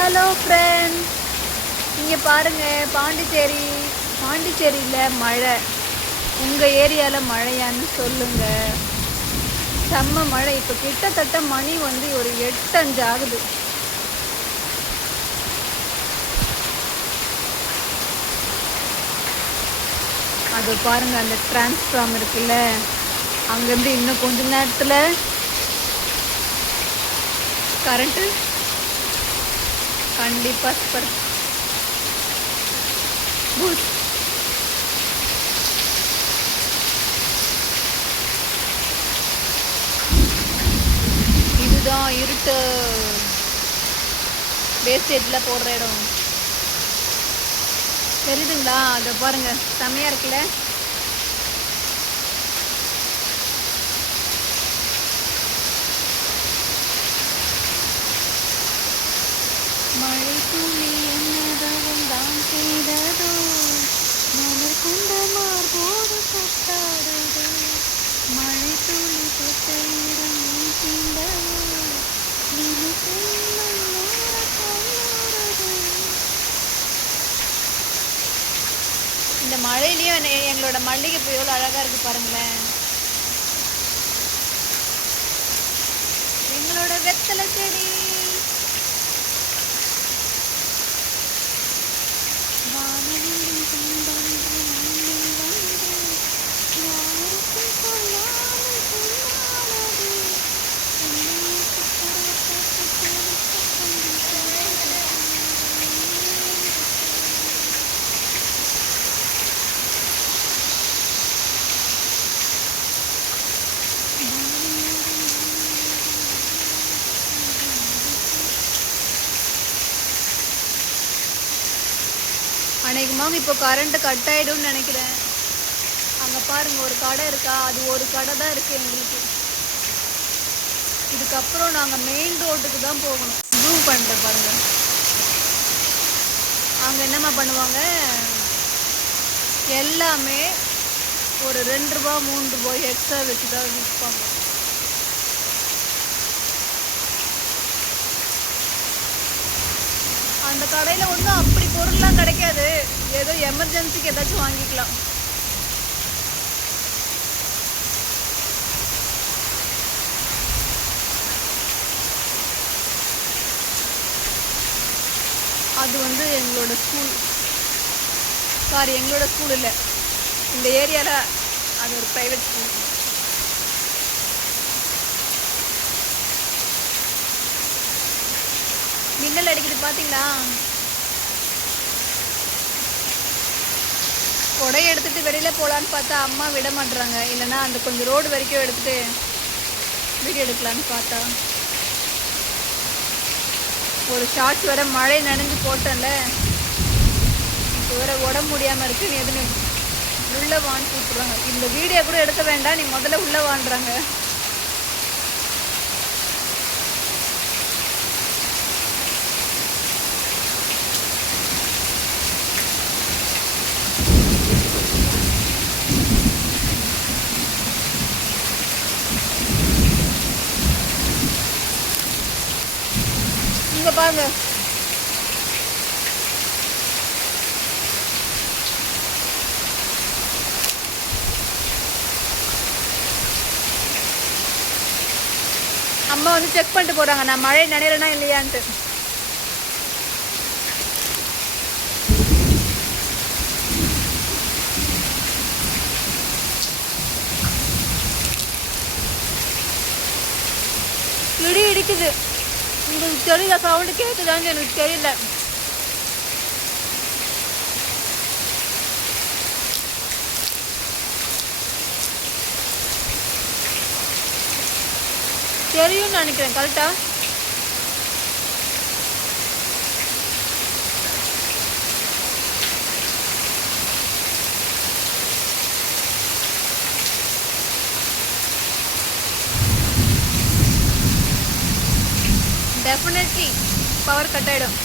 Hello friends, இங்கே பாருங்கள். பாண்டிச்சேரியில் மழை. உங்கள் ஏரியாவில் மழையான்னு சொல்லுங்கள். செம்ம மழை. இப்போ கிட்டத்தட்ட மணி வந்து ஒரு 8:05 ஆகுது. அது பாருங்கள், அந்த டிரான்ஸ்ஃபார்ம் இருக்குல்ல, அங்கேருந்து இன்னும் கொஞ்ச நேரத்தில் கரண்ட்டு கண்டிப்பாக சூப்பர் பூஸ். இதுதான் இருட்டு வேஸ்டேஜில் போடுற இடம். தெரியுதுங்களா? அதை பாருங்க, செமையாக இருக்குல்ல. மழை துளி என்னதவம் தான் செய்ததோ, மலர் கொண்ட மார்போடு கொட்டாடுதோ, மழை துளி தொட்ட இடம் தீண்டவோ, இந்த மழையிலயும் எங்களோட மல்லிகைப்பூ எவ்வளோ அழகா இருக்கு பாருங்களேன். எங்களோட வெத்தலை செடி அநேகமாக இப்போ கரண்ட்டு கட் ஆகிடும்னு நினைக்கிறேன். அங்கே பாருங்கள், ஒரு கடை இருக்கா, அது ஒரு கடை தான் இருக்குது எங்களுக்கு. இதுக்கப்புறம் நாங்கள் மெயின் ரோட்டுக்கு தான் போகணும். ஜூம் பண்ணுறேன் பாருங்கள். அவங்க என்னம்மா பண்ணுவாங்க, எல்லாமே ஒரு 2 ரூபா 3 ரூபாய் எக்ஸ்ட்ரா வச்சு தான் விற்பாங்க. அந்த கடையில் ஒன்றும் அப்படி பொருள்லாம் கிடைக்காது. ஏதோ எமர்ஜென்சிக்கு ஏதாச்சும் வாங்கிக்கலாம். அது வந்து எங்களோட ஸ்கூல், சாரி எங்களோட ஸ்கூல் இல்லை, இந்த ஏரியாவில் அது ஒரு ப்ரைவேட் ஸ்கூல். மின்னல் அடிக்குது பார்த்தீங்களா? கொடை எடுத்துகிட்டு வெளியில் போகலான்னு பார்த்தா அம்மா விட மாட்டுறாங்க. இல்லைன்னா அந்த கொஞ்சம் ரோடு வரைக்கும் எடுத்துகிட்டு வீடியோ எடுக்கலான்னு பார்த்தா ஒரு ஷார்ட்ஸ் வர மழை நனைஞ்சு போட்டேன்ல, இப்போ வேற உடம்பு முடியாமல் இருக்கு. நீ எதுன்னு உள்ளே வான்னு கூப்பிட்றாங்க. இந்த வீடியோ கூட எடுக்க வேண்டாம், நீ முதல்ல உள்ளே வாண்டுறாங்க. இங்க பாருங்க, அம்மா வந்து செக் பண்ணிட்டு போறாங்க நான் மழை நனையிறேனா இல்லையான்ட்டு. இடி இடிக்குது. உங்களுக்கு தெரியல, சவுண்டு கேட்குதான்னு எனக்கு தெரியல. தெரியும்னு நினைக்கிறேன். கரெக்டா? டெஃபினெட்லி பவர் கட் ஆகிடும்.